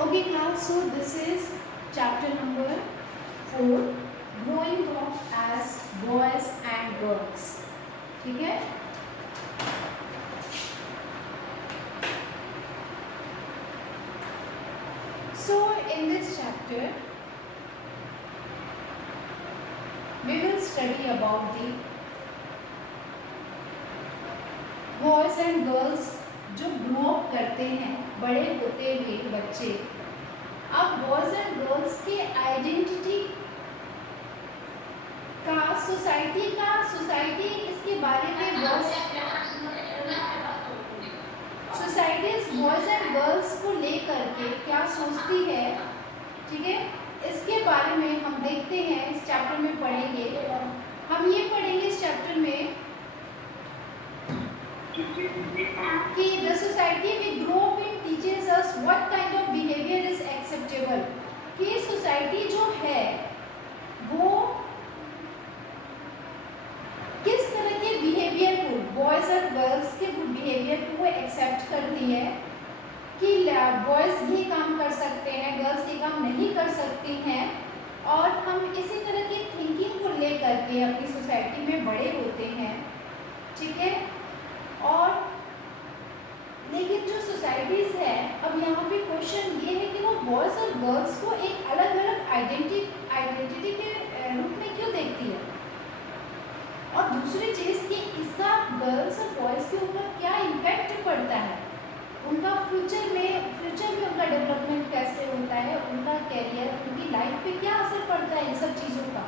Okay class, so this is chapter number 4, growing up as boys and girls. ठीक है. So in this chapter we will study about the boys and girls जो grow up करते हैं, बड़े होते हुए बच्चे. अब बॉयज एंड गर्ल्स के आइडेंटिटी का सोसाइटी इसके बारे में सोसाइटीज बॉयज एंड गर्ल्स को लेकर के क्या सोचती है, ठीक है, इसके बारे में हम देखते हैं. इस चैप्टर में पढ़ेंगे. हम ये पढ़ेंगे इस चैप्टर में कि the society we grow up in teaches us what kind of behavior is acceptable. कि सोसाइटी जो है वो किस तरह के बिहेवियर को, बॉयज और गर्ल्स के बिहेवियर को एक्सेप्ट करती है कि बॉयज ये काम कर सकते हैं, गर्ल्स ये काम नहीं कर सकती हैं. और हम इसी तरह की थिंकिंग को लेकर के अपनी सोसाइटी में बड़े होते हैं, ठीक है. और लेकिन जो सोसाइटीज़ है, अब यहाँ पे क्वेश्चन ये है कि वो बॉयज़ और गर्ल्स को एक अलग अलग आइडेंटिटी के रूप में क्यों देखती है. और दूसरी चीज़ कि इसका गर्ल्स और बॉयज़ के ऊपर क्या इम्पैक्ट पड़ता है, उनका फ्यूचर में उनका डेवलपमेंट कैसे होता है, उनका कैरियर, उनकी लाइफ पे क्या असर पड़ता है इन सब चीज़ों का.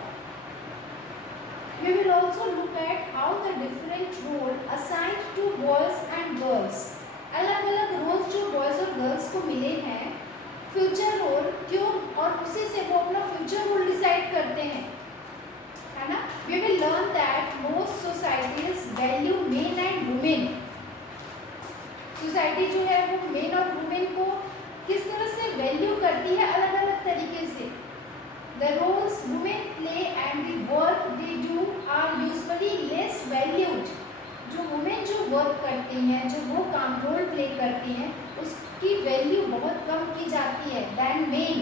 We will also look at how the different role assigned to boys and girls, अलग-अलग रोल्स जो बॉयज और गर्ल्स को मिले हैं, फ्यूचर रोल क्यों, और उसी से वो अपना फ्यूचर रोल डिसाइड करते हैं, है ना. We will learn that most societies value men and women. Society जो है वो मेन और वुमेन को किस तरह से वैल्यू करती है, अलग अलग तरीके से. The roles women play and the work they do are usually less valued. जो वुमेन जो वर्क करती हैं, जो वो काम रोल प्ले करती हैं, उसकी वैल्यू बहुत कम की जाती है than men.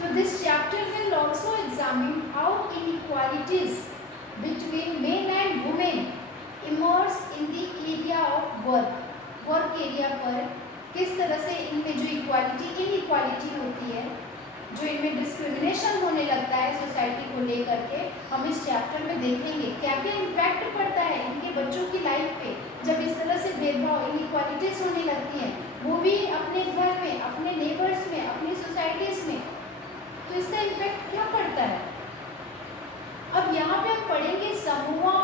So this chapter will also examine how inequalities between men and women emerge in the area of work. Work area पर किस तरह से इनमें जो इनइक्वालिटी होती है, जो इनमें डिस्क्रिमिनेशन होने लगता है सोसाइटी को लेकर के, हम इस चैप्टर में देखेंगे क्या क्या इम्पैक्ट पड़ता है इनके बच्चों की लाइफ पे जब इस तरह से भेदभाव, इनइक्वालिटीज होने लगती हैं, वो भी अपने घर में, अपने नेबर्स में, अपनी सोसाइटीज में. तो इसका इम्पैक्ट क्या पड़ता है. अब यहाँ पे हम पढ़ेंगे समोआ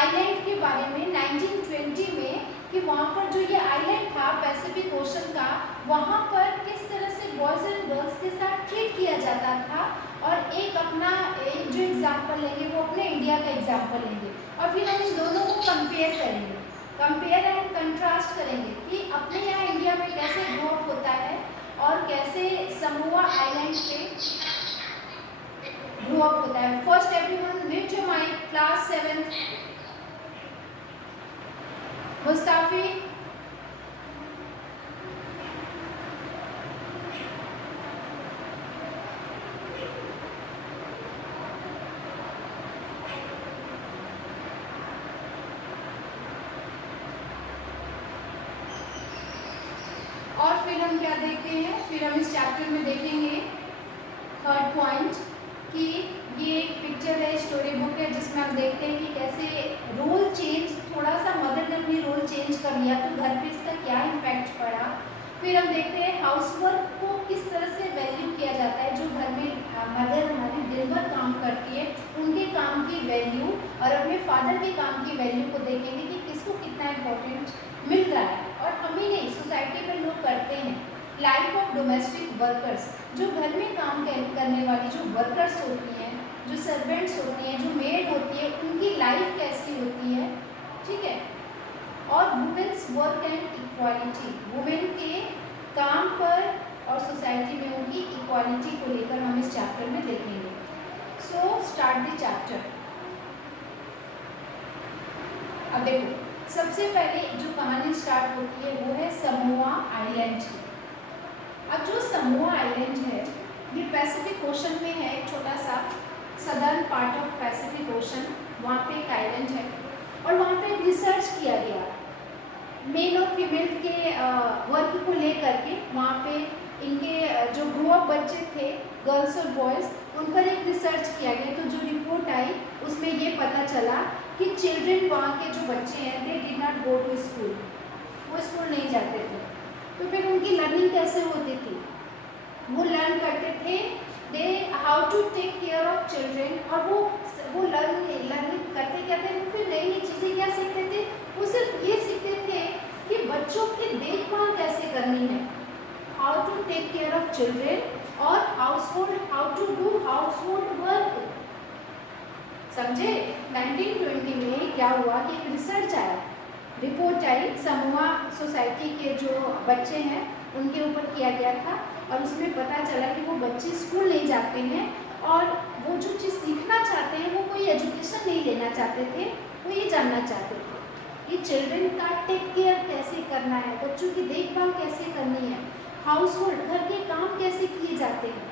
आइलैंड के बारे में 1920 में, कि वहाँ पर जो ये आइलैंड था पैसिफिक ओशन का, वहाँ पर किस तरह से बॉयज़ एंड गर्ल्स के साथ ट्रीट किया जाता था. और एक जो एग्जाम्पल लेंगे वो अपने इंडिया का एग्जाम्पल लेंगे, और फिर हम इन दोनों को कंपेयर एंड कंट्रास्ट करेंगे कि अपने यहाँ इंडिया में कैसे ग्रो अप होता है और कैसे समोआ आइलैंड पे ग्रो अप होता है. First everyone mute your mic. Class 7th Mustafi. और फिर हम क्या देखते हैं, फिर हम इस चैप्टर में देखेंगे थर्ड पॉइंट कि ये एक पिक्चर है, स्टोरी बुक है, जिसमें हम देखते हैं कि कैसे रोल चेंज, थोड़ा सा मदर ने अपनी रोल चेंज कर लिया तो घर पे इसका क्या इम्पैक्ट पड़ा. फिर हम देखते हैं हाउसवर्क को किस तरह से वैल्यू किया जाता है, जो घर में मदर हमारी दिन भर काम करती है उनके काम की वैल्यू, और अपने फादर के काम की वैल्यू को देखेंगे कि किसको कितना इम्पोर्टेंट मिल रहा है. और हम ही नहीं, सोसाइटी में लोग करते हैं. लाइफ ऑफ डोमेस्टिक वर्कर्स, जो घर में काम करने वाली जो वर्कर्स होती हैं, जो सर्वेंट्स होती हैं, जो मेड होती है, उनकी लाइफ कैसी होती है, ठीक है. और women's work and equality, women के काम पर और सोसाइटी में उनकी इक्वालिटी को लेकर हम इस चैप्टर में देखेंगे. So start the chapter. अब देखो, सबसे पहले जो कहानी स्टार्ट होती है वो है समोआ आइलैंड की. अब जो समोआ आइलैंड है ये पैसिफिक ओशन में है, एक छोटा सा southern part of Pacific ocean, वहाँ पे एक आइलैंड है और वहाँ पे एक रिसर्च किया गया मेल और फीमेल के वर्क को लेकर के। वहाँ पे इनके जो ग्रो अप बच्चे थे गर्ल्स और बॉयज़, उन पर एक रिसर्च किया गया। तो जो रिपोर्ट आई उसमें ये पता चला कि चिल्ड्रन, वहाँ के जो बच्चे हैं, they did not go to school, वो स्कूल नहीं जाते थे। तो फिर उनकी लर्निंग कैसे होती थी? वो लर्न करते थे they how to take care of children, और वो लर्निंग करते क्या थे, वो फिर नई नई चीज़ें क्या सीखते थे? वो सिर्फ ये सीखते थे कि बच्चों की देखभाल कैसे करनी है, how to take care of children और how to do household work. समझे? 1920 में क्या हुआ कि एक रिसर्च आया, रिपोर्ट आई, समोआ सोसाइटी के जो बच्चे हैं उनके ऊपर किया गया था और उसमें पता चला कि वो बच्चे स्कूल नहीं जाते हैं और वो जो चीज़ सीखना चाहते हैं, वो कोई एजुकेशन नहीं लेना चाहते थे, वो ये जानना चाहते थे कि चिल्ड्रन का टेक केयर कैसे करना है, बच्चों की देखभाल कैसे करनी है, हाउस होल्ड घर के काम कैसे किए जाते हैं।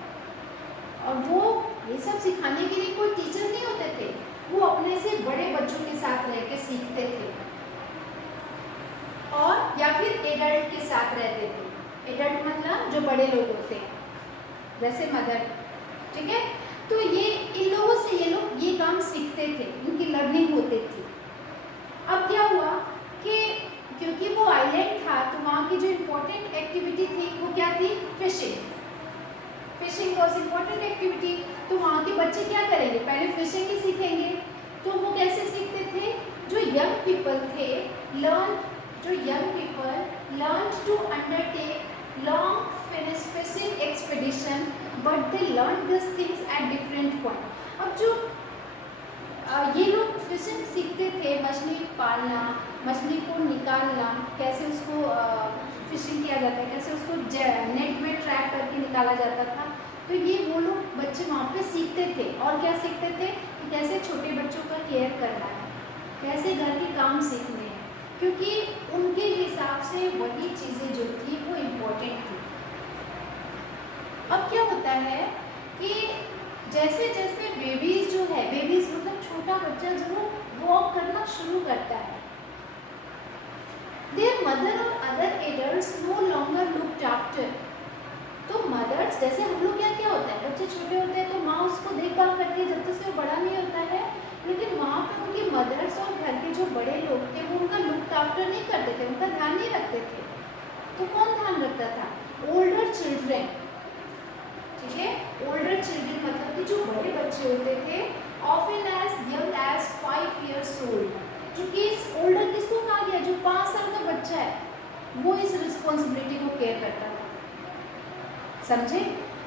और वो ये सब सिखाने के लिए कोई टीचर नहीं होते थे, वो अपने से बड़े बच्चों के साथ रह के सीखते थे और या फिर एडल्ट के साथ रहते थे। एडल्ट मतलब जो बड़े लोग होते हैं, जैसे मदर, ठीक है। तो ये इन लोगों से ये लोग ये काम सीखते थे, इनकी लर्निंग होती थी। अब क्या हुआ कि क्योंकि वो आइलैंड था तो वहाँ की जो इम्पोर्टेंट एक्टिविटी थी वो क्या थी? Fishing. Fishing was important activity. तो वहाँ के बच्चे क्या करेंगे? पहले फिशिंग ही सीखेंगे। तो वो कैसे सीखते थे? जो यंग पीपल थे learned to undertake long fishing expedition, but they learned these things at different point. अब जो ये लोग फिशिंग सीखते थे, मछली पालना, मछली को निकालना, कैसे उसको फिशिंग किया जाता है, कैसे उसको नेट में ट्रैप करके निकाला जाता था। तो ये वो लोग बच्चे वहाँ पे सीखते थे। और क्या सीखते थे? कि कैसे छोटे बच्चों का केयर करना है, कैसे घर के काम सीखने हैं, क्योंकि उनके हिसाब से वही चीज़ें जो थी वो इम्पोर्टेंट थी। अब क्या होता है कि जैसे जैसे बेबीज जो है, बेबीज मतलब छोटा बच्चा जब वॉक करना शुरू करता है, देयर मदर और other adults no longer looked after. तो मदर्स, जैसे हम लोग क्या होता है, बच्चे छोटे होते हैं तो माँ उसको देखभाल करती है जब तक से वो बड़ा नहीं होता है, लेकिन वहाँ पे उनकी मदर्स और घर के जो बड़े लोग थे वो उनका लुक आफ्टर नहीं करते थे, उनका ध्यान नहीं रखते थे। तो कौन ध्यान रखता था? ओल्डर चिल्ड्रेन, ठीक है। ओल्डर चिल्ड्रेन मतलब कि जो बड़े बच्चे होते थे, often as young as 5 years old। क्योंकि ओल्डर किसको कहा गया? जो 5 साल का बच्चा है वो इस रिस्पॉन्सिबिलिटी को केयर करता था। समझे?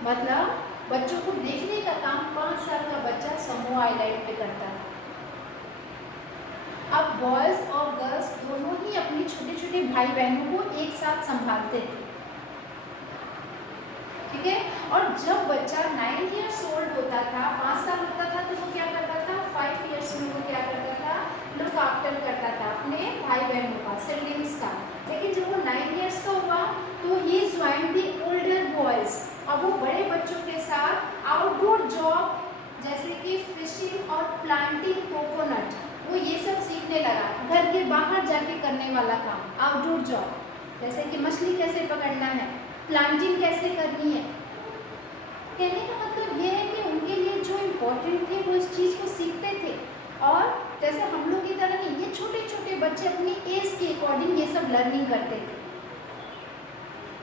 मतलब बच्चों को देखने का काम 5 साल का बच्चा समोआ आइलैंड पे करता है। अब बॉयज और गर्ल्स दोनों ही अपनी छोटे छोटे भाई बहनों को एक साथ संभालते थे, ठीक है। और जब बच्चा 9 years old होता था, 5 साल होता था, तो वो क्या करता था? 5 years में वो क्या करता था? लुक आफ्टर करता था अपने भाई बहनों का, सिबलिंग्स का। लेकिन जब वो 9 years का हुआ तो ही ज्वाइन द ओल्डर बॉयज। अब वो बड़े बच्चों के साथ आउटडोर जॉब जैसे कि फिशिंग और प्लांटिंग कोकोनट, वो ये सब सीखने लगा। घर के बाहर जाके करने वाला काम, आउटडोर जॉब, जैसे कि मछली कैसे पकड़ना है, प्लांटिंग कैसे करनी है। कहने का मतलब ये है कि उनके लिए जो इम्पोर्टेंट थे वो इस चीज़ को सीखते थे। और जैसे हम लोग की तरह नहीं, ये छोटे छोटे बच्चे अपनी एज के अकॉर्डिंग ये सब लर्निंग करते थे।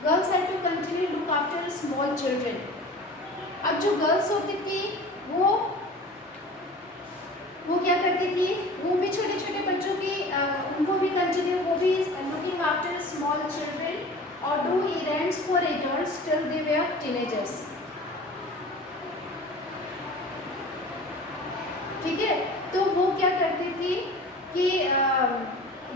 Girls had to continue look after small children. अब जो गर्ल्स होती थी वो क्या करती थी? वो भी छोटे छोटे बच्चों की उनको भी कंटिन्यू, वो भी लुकिंग आफ्टर स्मॉल चिल्ड्रन और do events for adults till they were teenagers, ठीक है। तो वो क्या करती थी कि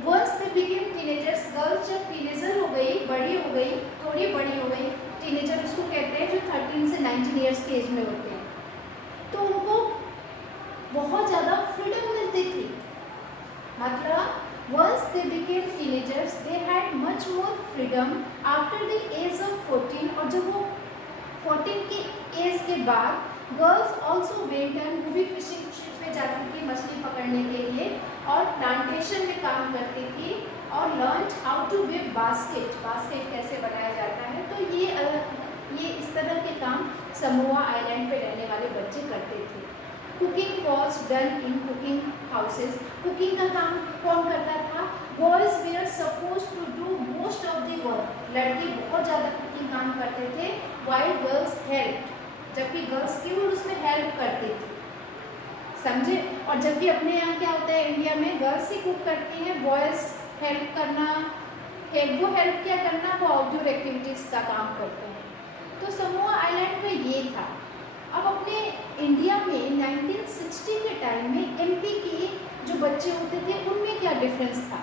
once they became teenagers, girls जब टीनेजर हो गई, बड़ी हो गई, थोड़ी बड़ी हो गई, टीनेजर उसको कहते हैं जो 13 से 19 ईयर्स के एज में होते हैं, तो उनको बहुत ज़्यादा फ्रीडम मिलती थी। मतलब once they became teenagers they had much much more freedom after the age of 14, और जब वो 14 की एज के बाद गर्ल्स ऑल्सो वेंट एंड, वो भी फिशिंग शिप पे जाती थी मछली पकड़ने के लिए और प्लांटेशन में काम करती थी और learn how to weave basket, basket कैसे बनाया जाता है। तो ये इस तरह के काम समोआ आइलैंड पे रहने वाले बच्चे करते थे। Cooking was done in cooking houses, cooking का काम कौन करता था? Boys were suppose to do most of the work, लड़के बहुत ज़्यादा कुकिंग काम करते थे, वाइल गर्ल्स हेल्प, जबकि गर्ल्स केवल उसमें हेल्प करती थी, समझे। और जबकि अपने यहाँ क्या होता है, इंडिया में गर्ल्स ही कुक करती हैं, बॉयज हेल्प करना, वो हेल्प क्या करना, वो आउटडोर एक्टिविटीज़ का काम करते हैं। तो समोआ आइलैंड में ये था। अब अपने इंडिया में 1960 के टाइम में एमपी के जो बच्चे होते थे उनमें क्या डिफरेंस था?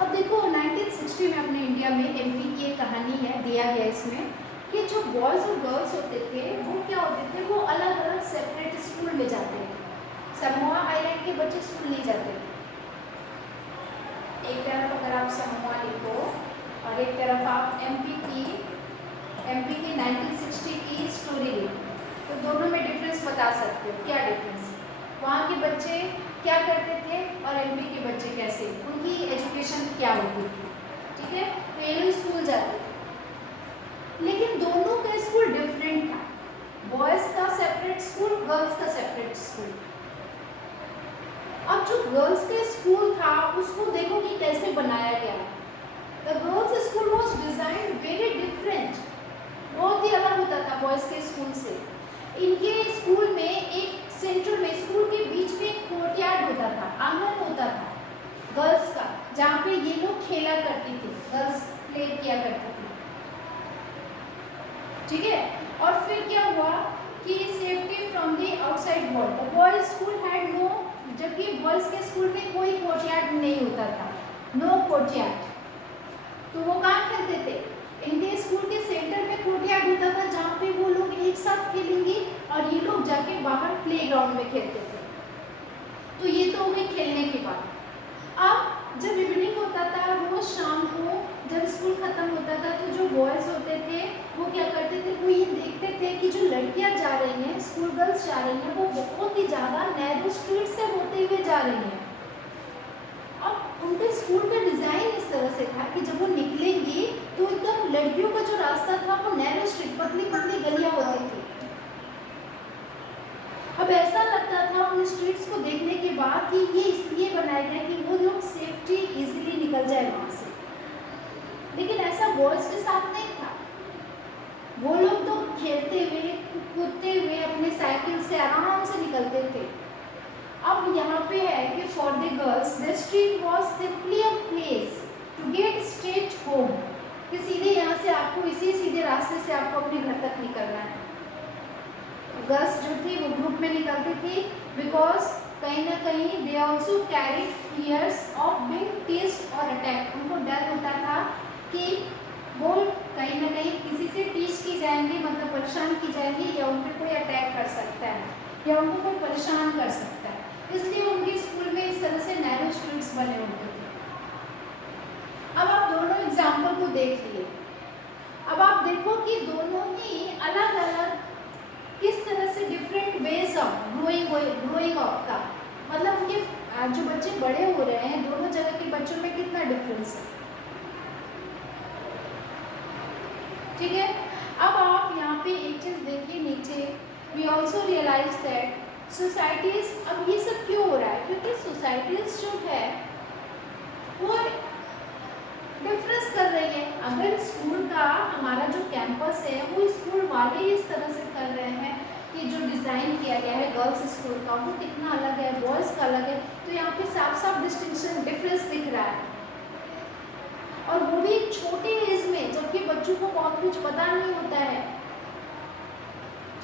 अब देखो 1960 में अपने इंडिया में एमपी की एक कहानी है, दिया गया इसमें कि जो बॉयज़ और गर्ल्स होते थे वो क्या होते थे, वो अलग अलग सेपरेट स्कूल में जाते थे। समोआ आइलैंड के बच्चे स्कूल नहीं जाते थे। एक तरफ अगर आप समोआ लिखो और एक तरफ आप एमपी की 1960 की स्टोरी लिखो, तो दोनों में डिफरेंस बता सकते हो। क्या डिफरेंस? वहाँ के बच्चे क्या करते थे और एमपी के बच्चे कैसे, उनकी एजुकेशन क्या होती थी, ठीक है। तो ये लोग स्कूल जाते थे, लेकिन दोनों का स्कूल डिफरेंट था। बॉयज़ का सेपरेट स्कूल, गर्ल्स का सेपरेट स्कूल। अब जो गर्ल्स का स्कूल था उसको देखो कि कैसे बनाया गया। The girls school was designed very different, बहुत ही अलग होता था बॉयज़ के स्कूल से। इनके स्कूल में एक सेंटर में, स्कूल के बीच में एक कोर्टयार्ड होता था, आंगन होता था गर्ल्स का, जहाँ पे ये लोग खेला करती थी, गर्ल्स प्ले किया करती थी, ठीक है। और फिर क्या हुआ कि safety from the outside world, the boys school had no, जबकि बॉयज़ के स्कूल में कोई कोर्टयार्ड नहीं होता था, नो कोर्टयार्ड। तो वो कहाँ खेलते थे? इनके स्कूल के सेंटर में कोर्टयार्ड होता था जहाँ पे वो लोग एक साथ खेलेंगे और ये लोग जाके बाहर प्लेग्राउंड में खेलते थे। तो ये तो हो गई खेलने की बात। अब जब इवनिंग होता था, रोज शाम को जब स्कूल खत्म होता था, तो जो बॉयज़ होते थे वो क्या करते थे, वो ये देखते थे कि जो लड़कियां जा रही हैं, स्कूल गर्ल्स जा रही हैं, वो बहुत ही ज़्यादा नैरो स्ट्रीट से होते हुए जा रही हैं। अब उनके स्कूल का डिज़ाइन इस तरह से था कि जब वो निकलेंगी तो एकदम लड़कियों का जो रास्ता था वो नैरो स्ट्रीट, पतली पतली गलियां होती थी। अब ऐसा लगता था उन स्ट्रीट्स को देखने के बाद कि ये इसलिए बनाया गया कि वो लोग सेफ्टी इजीली निकल जाए वहाँ से, लेकिन ऐसा बॉयज़ के साथ नहीं था। वो लोग तो खेलते हुए, कूदते हुए अपने साइकिल से आराम से निकलते थे। अब यहाँ पे है कि for the girls the street was simply a place to get straight home, कि सीधे यहाँ से आपको इसी सीधे रास्ते से आपको अपने घर तक निकलना है। गर्ल्स जो थी वो ग्रुप में निकलती थी, बिकॉज कहीं ना कहीं they also carry fears of being teased और अटैक, उनको डर होता था कि वो कहीं ना कहीं किसी से टीच की जाएंगी, मतलब परेशान की जाएंगी, या उन पर कोई अटैक कर सकता है या उनको कोई परेशान कर सकता है, इसलिए उनके स्कूल में इस तरह से नैरो स्ट्रीट्स बने होते थे। अब आप दोनों एग्जाम्पल को देख लिए। अब आप देखो कि दोनों ही अलग अलग किस तरह से different ways of growing up का, मतलब उनके जो बच्चे बड़े हो रहे हैं, दोनों जगह के बच्चों में कितना डिफरेंस है, ठीक है। अब आप यहाँ पे एक चीज़ देखिए नीचे, we also realise that societies, अब ये सब क्यों हो रहा है, क्योंकि सोसाइटीज़ जो है वो डिफरेंस कर रही है। अगर स्कूल का हमारा जो कैंपस है वो स्कूल वाले इस तरह से कर रहे हैं कि जो डिज़ाइन किया गया है गर्ल्स स्कूल का वो कितना अलग है, बॉयज़ का अलग है, तो यहाँ पे साफ साफ डिस्टिंक्शन डिफरेंस दिख रहा है, और वो भी छोटे एज में, जबकि बच्चों को बहुत कुछ पता नहीं होता है,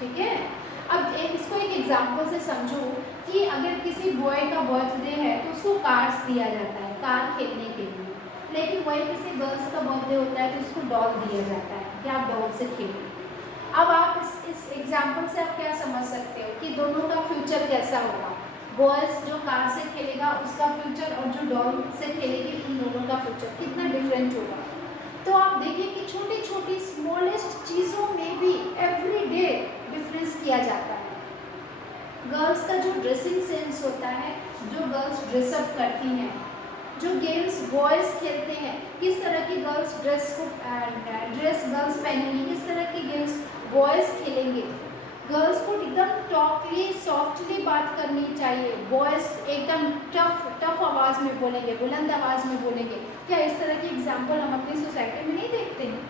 ठीक है। अब इसको एक एग्जाम्पल से समझो कि अगर किसी बॉय का बर्थडे है तो उसको कार्ड्स दिया जाता है कार खेलने के लिए, लेकिन वही किसी गर्ल्स का बर्थडे होता है तो उसको डॉल दिया जाता है कि आप डॉल से खेलो। अब आप इस एग्जाम्पल से आप क्या समझ सकते हो कि दोनों का फ्यूचर कैसा होगा, बॉयज़ जो कार से खेलेगा उसका फ्यूचर और जो डॉल से खेलेगी उन दोनों का फ्यूचर कितना डिफरेंट होगा। तो आप देखिए कि छोटी छोटी स्मॉलेस्ट चीज़ों में भी एवरी डे डिफरेंस किया जाता है। गर्ल्स का जो ड्रेसिंग सेंस होता है, जो गर्ल्स ड्रेसअप करती हैं, जो गेम्स बॉयज़ खेलते हैं, किस तरह की गर्ल्स ड्रेस गर्ल्स पहनेंगी, किस तरह की गेम्स बॉयज़ खेलेंगे। गर्ल्स को एकदम टॉकली सॉफ्टली बात करनी चाहिए, बॉयज़ एकदम टफ आवाज़ में बोलेंगे, बुलंद आवाज़ में बोलेंगे। क्या इस तरह की एग्जाम्पल हम अपनी सोसाइटी में नहीं देखते हैं?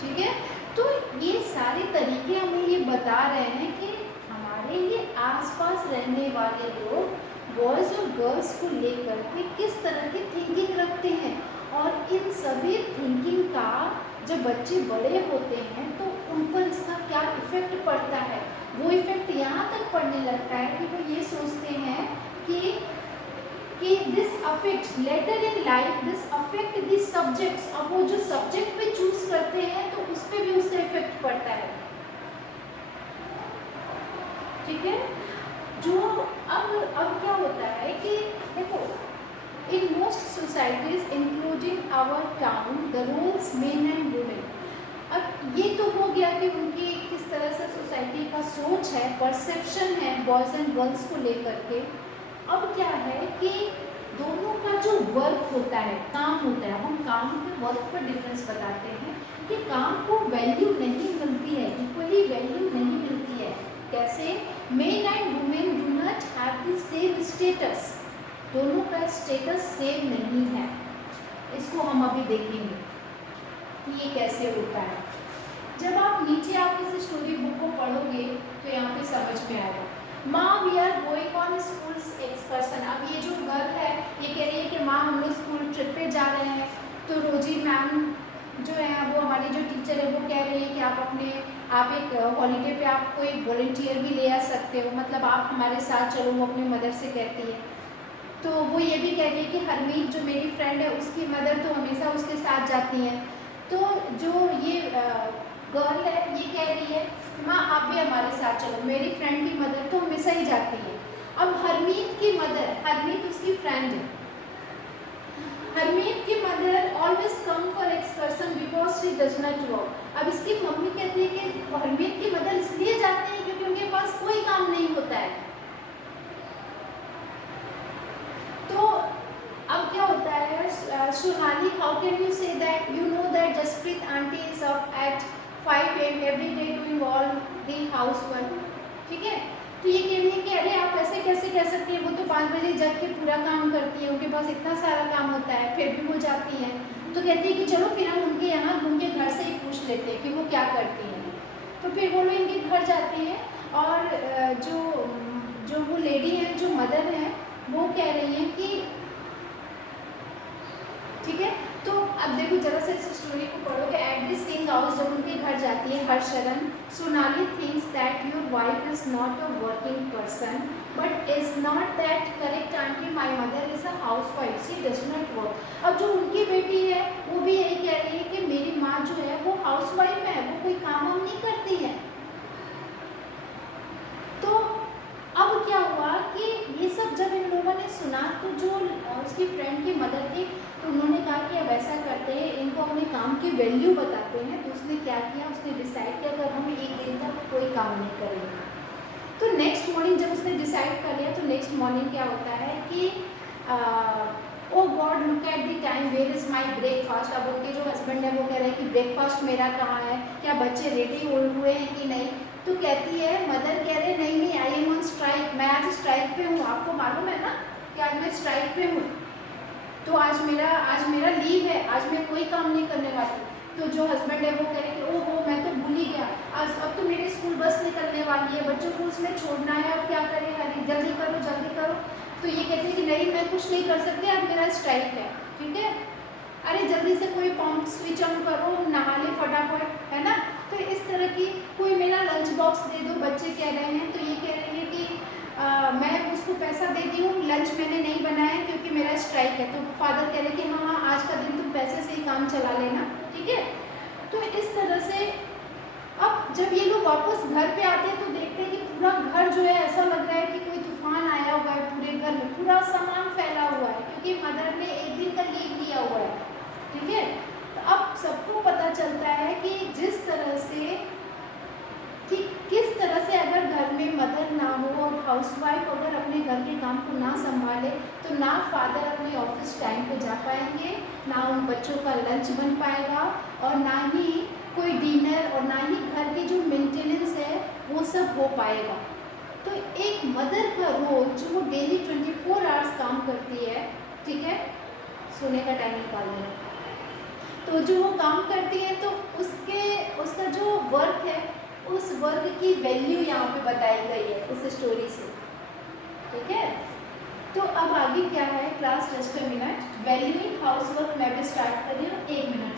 ठीक है, तो ये सारे तरीके हमें ये बता रहे हैं कि हमारे ये आसपास रहने वाले लोग बॉयज़ और गर्ल्स को लेकर के किस तरह की थिंकिंग रखते हैं, और इन सभी थिंकिंग का जब बच्चे बड़े होते हैं तो उन पर इसका क्या इफ़ेक्ट पड़ता है। वो इफ़ेक्ट यहाँ तक पड़ने लगता है कि वो ये सोचते हैं कि this affect later in life, this affect this subjects. अब वो जो सब्जेक्ट पे चूज करते हैं तो उस पर भी उसका इफेक्ट पड़ता है। ठीक है, जो अब क्या होता है कि देखो, in most societies including our town the roles men and women। अब ये तो हो गया कि उनकी किस तरह से सोसाइटी का सोच है, परसेप्शन है बॉयज़ एंड गर्ल्स को लेकर के। अब क्या है कि दोनों का जो वर्क होता है, काम होता है, हम काम के वर्क पर डिफरेंस बताते हैं कि काम को वैल्यू नहीं मिलती है, इक्वली वैल्यू नहीं मिलती है। कैसे? Main and women do not have the same status, दोनों का स्टेटस सेम नहीं है। इसको हम अभी देखेंगे कि ये कैसे होता है। जब आप नीचे आप इस स्टोरी बुक को पढ़ोगे तो यहाँ पे समझ में आएगा। माँ we are going on school excursion. अब ये जो गर्ल है ये कह रही है कि माँ हम लोग स्कूल ट्रिप पे जा रहे हैं। तो रोजी मैम जो है वो हमारी जो टीचर है वो कह रही है कि आप एक हॉलीडे पे आप कोई वॉलंटियर भी ले आ सकते हो, मतलब आप हमारे साथ चलो। वो अपनी मदर से कहती है। तो वो ये भी कह रही है कि हरमीत जो मेरी फ्रेंड है उसकी मदर तो हमेशा उसके साथ जाती हैं। तो जो ये गर्ल है ये कह रही है माँ आप भी हमारे साथ चलो, मेरी फ्रेंड की मदर तो हमेशा ही जाती है। अब हरमीत की मदर, हरमीत उसकी फ्रेंड है, हरमीत की mother always come for excursion because she does not work. अब इसकी मम्मी कहती है कि हरमीत की मदर इसलिए जाते हैं क्योंकि उनके पास कोई काम नहीं होता है। तो अब क्या होता है, Suhani how can you say that you know that Jaspreet aunty is up at 5 AM every day doing all the house work. ठीक है, तो ये कह रही है कि अरे आप ऐसे कैसे कह सकते हैं, वो तो 5 बजे जग के पूरा काम करती है, उनके पास इतना सारा काम होता है, फिर भी वो जाती है। तो कहती है कि चलो फिर हम उनके यहाँ उनके घर से ही पूछ लेते हैं कि वो क्या करती हैं। तो फिर वो लोग इनके घर जाते हैं और जो वो लेडी है, जो मदर है, वो कह रही हैं कि ठीक है। तो अब देखो जरा से इस स्टोरी को पढ़ोगे। एट दिस सिंग हाउस, जब उनके घर जाती है Harsharan, Sonali thinks that your wife is not a working person, but is not that correct aunty, my mother is a housewife, she does not work. अब जो उनकी बेटी है वो भी यही कह रही है कि मेरी माँ जो है वो हाउस वाइफ है, वो कोई काम वाम नहीं करती है। तो अब क्या हुआ कि ये सब जब इन लोगों ने सुना तो जो उसकी फ्रेंड की मदर थी तो उन्होंने कहा कि अब ऐसा करते हैं, इनको अपने काम की वैल्यू बताते हैं। तो उसने क्या किया, उसने डिसाइड किया कि अब हम एक दिन तक कोई काम नहीं करेंगे। तो नेक्स्ट मॉर्निंग जब उसने डिसाइड कर लिया तो नेक्स्ट मॉर्निंग क्या होता है कि oh God look at the time, where is my breakfast. अब उनके जो हस्बैंड है वो कह रहे हैं कि ब्रेकफास्ट मेरा कहाँ है, क्या बच्चे रेडी हुए हैं कि नहीं। तो कहती है, मदर कह रहे नहीं आई एम ऑन स्ट्राइक, मैं आज स्ट्राइक पे हूँ, आपको मालूम है ना कि आज मैं स्ट्राइक पे हूँ, तो आज मेरा लीव है, आज मैं कोई काम नहीं करने वाली। तो जो हस्बैंड है वो कह रहे कि ओहो मैं तो भूल ही गया, आज अब तो मेरी स्कूल बस निकलने वाली है, बच्चों को उसमें छोड़ना है, अब क्या करें, अरे जल्दी करो जल्दी करो। तो ये कहते हैं कि नहीं मैं कुछ नहीं कर सकती, अब मेरा स्ट्राइक है। ठीक है, अरे जल्दी से कोई पंप स्विच ऑन करो, नहा ले फटाफट, है ना। तो इस तरह की कोई मेरा लंच बॉक्स दे दो, बच्चे कह रहे हैं। तो ये कह रही है कि मैं उसको पैसा देती हूँ, लंच मैंने नहीं बनाया क्योंकि मेरा स्ट्राइक है। तो फादर कह रहे कि हाँ आज का दिन तुम पैसे से ही काम चला लेना। ठीक है, तो इस तरह से अब जब ये लोग वापस घर पे आते हैं तो देखते हैं कि पूरा घर जो है ऐसा लग रहा है कि कोई तूफान आया छाया हुआ है पूरे घर में, पूरा सामान फैला हुआ है क्योंकि मदर ने एक दिन का लीव लिया हुआ है, ठीक है। तो अब सबको पता चलता है कि जिस तरह से कि किस तरह से अगर घर में मदर ना हो और हाउसवाइफ अगर अपने घर के काम को ना संभाले तो ना फादर अपने ऑफिस टाइम पे जा पाएंगे, ना उन बच्चों का लंच बन पाएगा और ना ही कोई डिनर और ना ही घर की जो मेंटेनेंस है वो सब हो पाएगा। तो एक मदर का रोल जो वो डेली 24 आवर्स काम करती है, ठीक है, सोने का टाइम निकाल देना, तो जो वो काम करती है तो उसका जो वर्क है उस वर्क की वैल्यू यहाँ पे बताई गई है उस स्टोरी से, ठीक है। तो अब आगे क्या है class, just a minute, valuing housework मैं भी स्टार्ट कर रही हूँ, 1 मिनट।